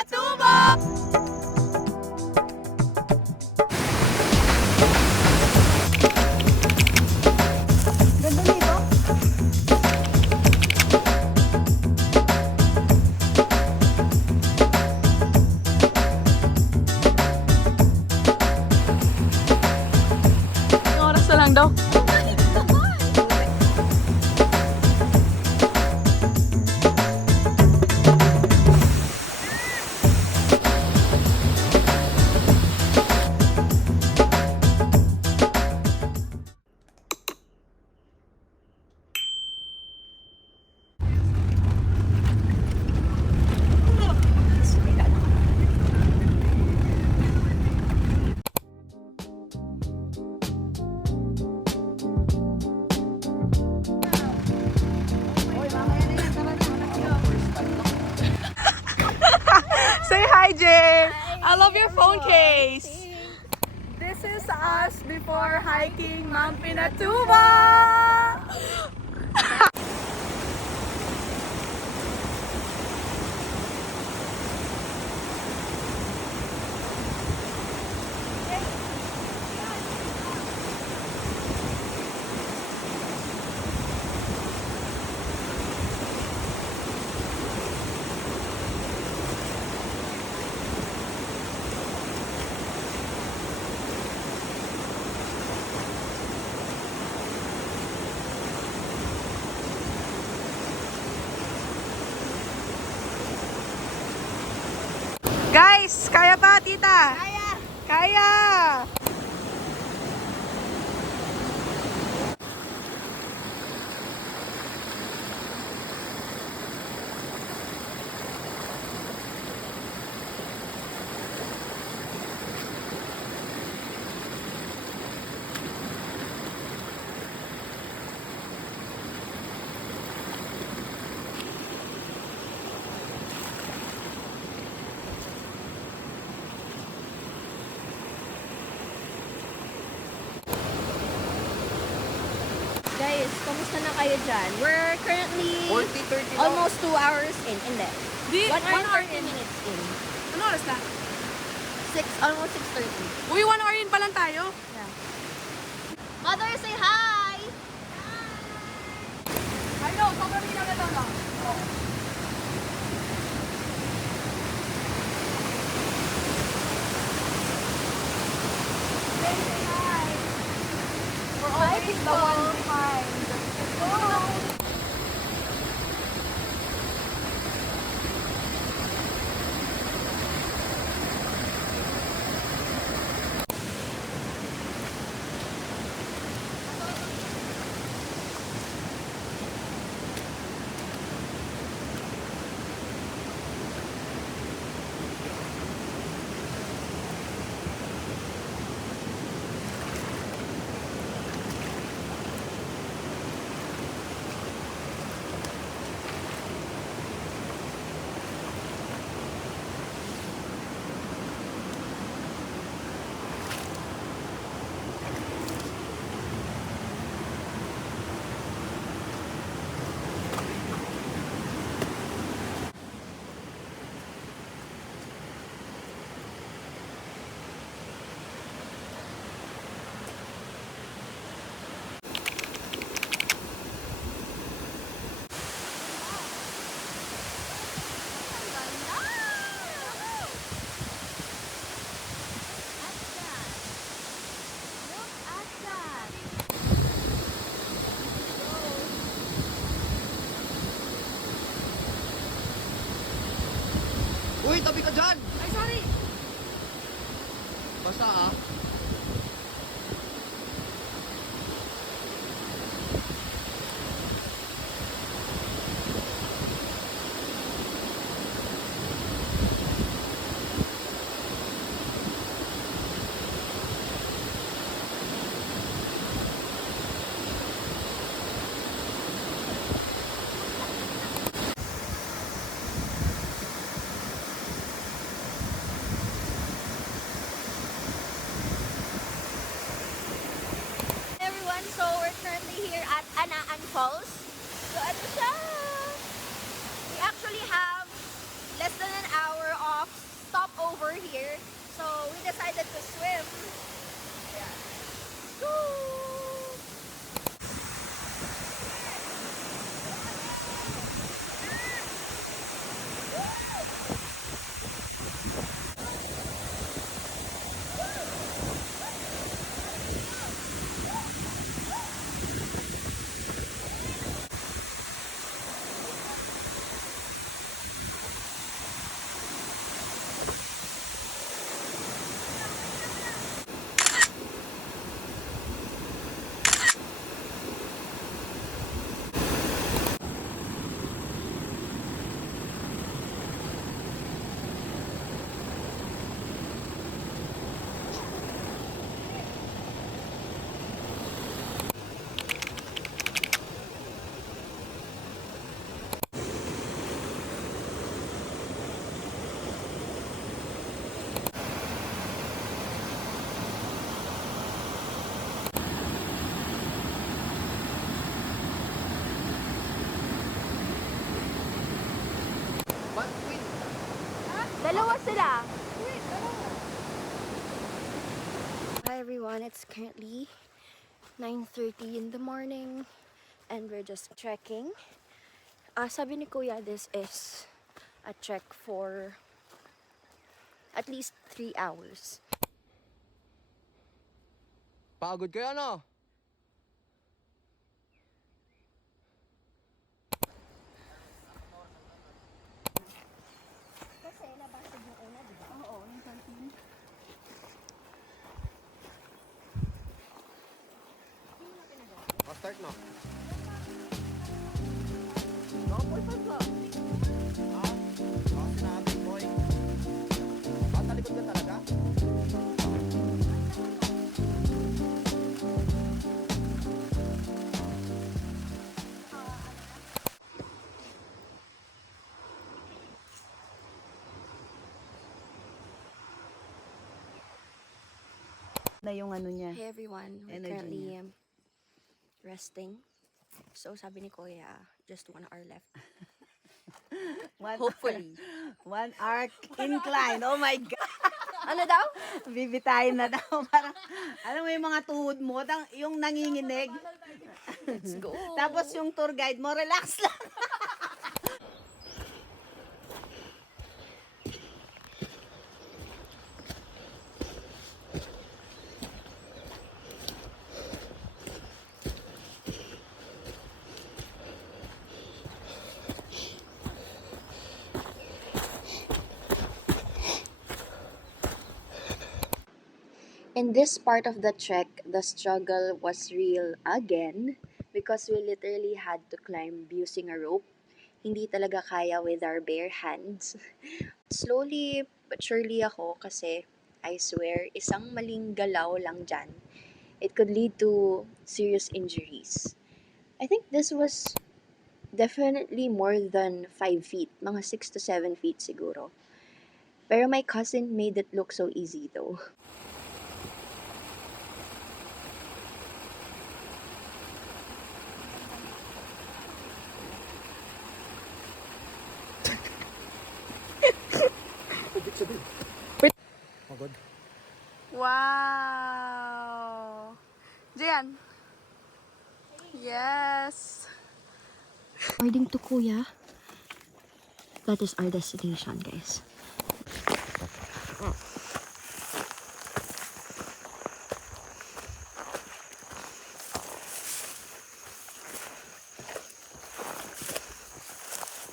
Pinatubo! Ganda nito. Yung oras na lang daw. Say hi, Jay! I love your phone case! This is us before hiking Mount Pinatubo! Guys, kaya pa, tita? Kaya! Kaya! Guys, kamusta na kayo dyan? We're currently 40-30 almost 2 hours in. Hindi. Di, 1 hour 1 hour 30 in. minutes in. Ano oras na? Almost 6:30. Uy, 1 hour in pa lang tayo. Yeah. Mother, say hi! I know, sobrang hinaw na lang. We're always the one behind. Uy, tabi ka dyan! Ay, sorry! Basta ah. Falls. So, ano siya? We actually have less than an hour of Dalawa sila. Hi everyone, it's currently 9:30 in the morning and we're just trekking. Sabi ni Kuya, this is a trek for at least 3 hours. Pagod kayo, ano? Kasi nabasag yung una, di ba? Oo, yung 13. Start na. Sinabi, boy. Talikod ka talaga? Na yung ano niya. Hey everyone, we're Energy currently niya. resting. So sabi ni Kuya, just 1 hour left. Hopefully. 1 arc incline. Oh my God. Ano daw? Bibitayin na daw. Parang, alam mo yung mga tuhod mo, yung nanginginig. Let's go! Tapos yung tour guide mo, relax lang. In this part of the trek, the struggle was real again because we literally had to climb using a rope. Hindi talaga kaya with our bare hands. Slowly but surely ako kasi I swear, isang maling galaw lang dyan, it could lead to serious injuries. I think this was definitely more than 5 feet, mga 6 to 7 feet siguro. Pero my cousin made it look so easy though. Pagod. Wow! Jan! Yes! According to Kuya, that is our destination, guys.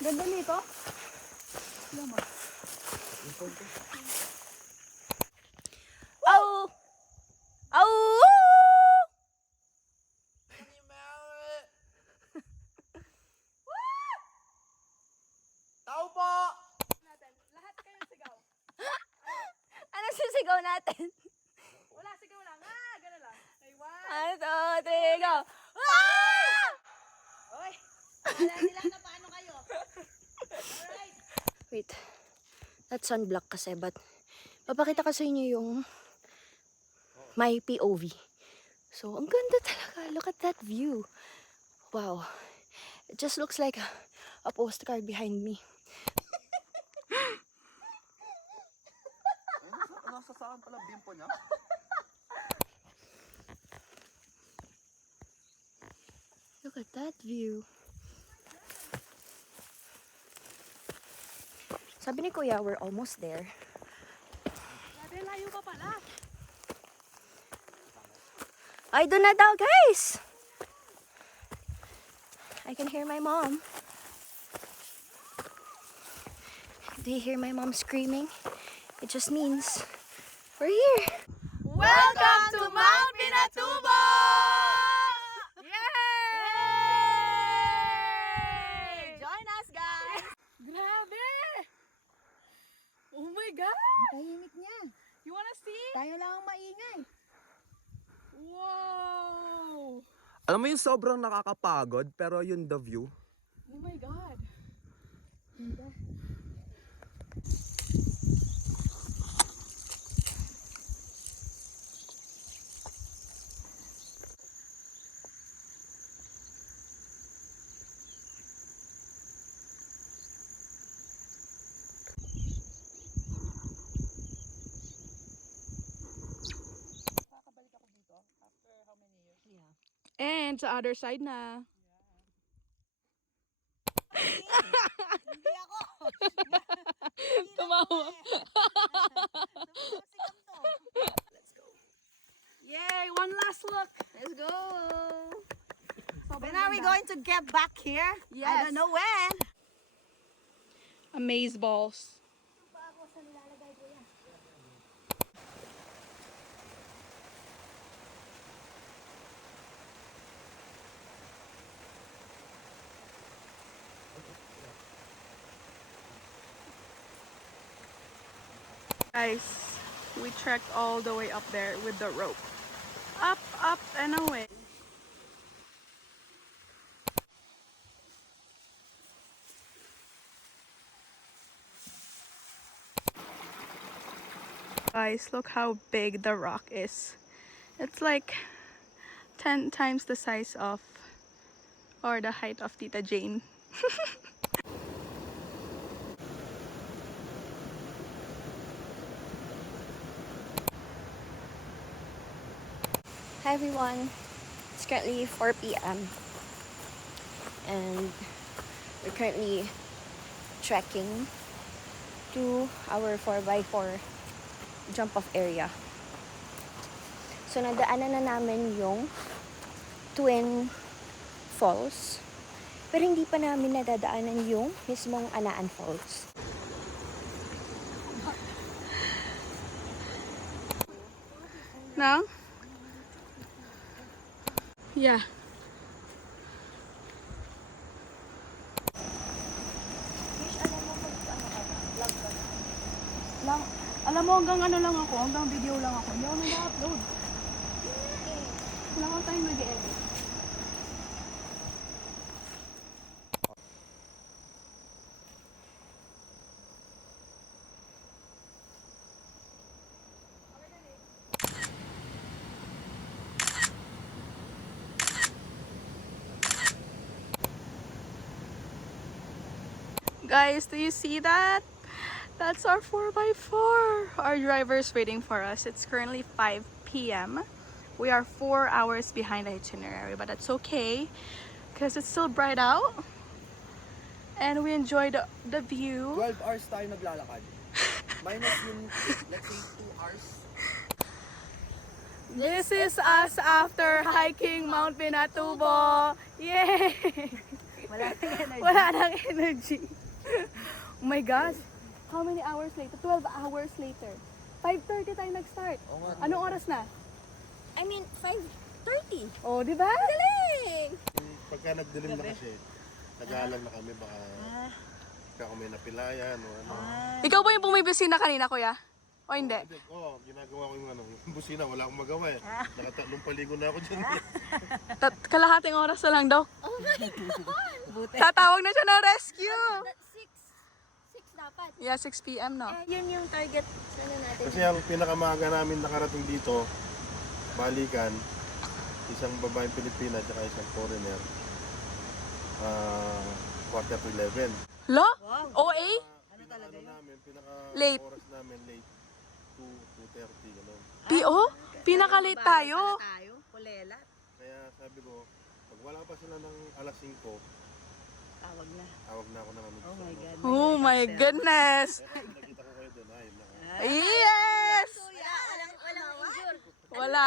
Ganda nito? Oh! Oh! Tao po! Lahat kayo sigaw. Ano sisigaw natin? Wala, sigaw lang. Ah, gano'n lang. Okay, 1, 2, 3, go! Ah! Oy! Wala nila na paano kayo. Alright. Wait, that's sunblock kasi, but papakita ko sa inyo yung my POV. So, ang ganda talaga. Look at that view. Wow. It just looks like a postcard behind me. Nasa saan pala bimpo niya? Look at that view. Sabi ni Kuya, we're almost there. Sabi, layo pa pala. Ay, doon na daw, guys! I can hear my mom. Do you hear my mom screaming? It just means we're here. Welcome to Mount Pinatubo! Yay! Join us, guys! Grabe! Oh my God! Tahimik niya. You wanna see? Tayo lang ang maingay. Wow! Alam mo yung sobrang nakakapagod, pero yun the view. Oh my God! And sa other side na. Hindi ako. Tumawa. Tumusik to. Yay! One last look. Let's go. When are we going to get back here? I Yes. don't know when. Amaze balls. Guys, we trekked all the way up there with the rope. Up, up, and away. Guys, look how big the rock is. It's like 10 times the size of, or the height of Tita Jane. Hi everyone, it's currently 4 p.m. and we're currently trekking to our 4x4 jump off area. So nadaanan na namin yung Twin Falls, pero hindi pa namin nadadaanan yung mismong Anaan Falls. No? Yeah. Alam mo, hanggang ano lang ako, hanggang video lang ako. Hindi ako nag-upload. Wala ko tayong nag-edit. Guys, do you see that? That's our 4x4. Our driver is waiting for us. It's currently 5 p.m. We are 4 hours behind the itinerary, but that's okay because it's still bright out and we enjoy the view. 12 hours tayo naglalakad. Minus yung, let's say, 2 hours. This is us after hiking Mount Pinatubo. Yay! Wala nang energy. Oh my gosh. How many hours later? 12 hours later. 5:30 tayo nag-start. Anong oras na? I mean, 5:30. Oh, di ba? Galing! Pagka nagdilim na kasi, nag-aalam na kami baka kung may napilayan o ano. Ikaw ba yung bumibisina kanina, kuya? O hindi? Ginagawa ko yung busina, wala akong magawa eh. Nakatatlong paligo na ako dyan. Kalahating oras na lang daw. Oh my God! Tatawag na siya ng rescue. 6 dapat. Yeah, 6 p.m. no? Yun yung target sana natin. Kasi ang pinakamaga namin nakarating dito, balikan, isang babaeng Pilipina at isang foreigner, 11:15. Lo? OA? Late. Oras namin late, 2:30, gano'n. PO? Pinaka-late tayo. Kulela. Kaya sabi ko, pag wala pa sila ng alas 5, Tawag na. tawag na ako ng ano. Oh my God. Oh my goodness. Nakita ko kayo doon, ay, Yes! Walang injure. Wala.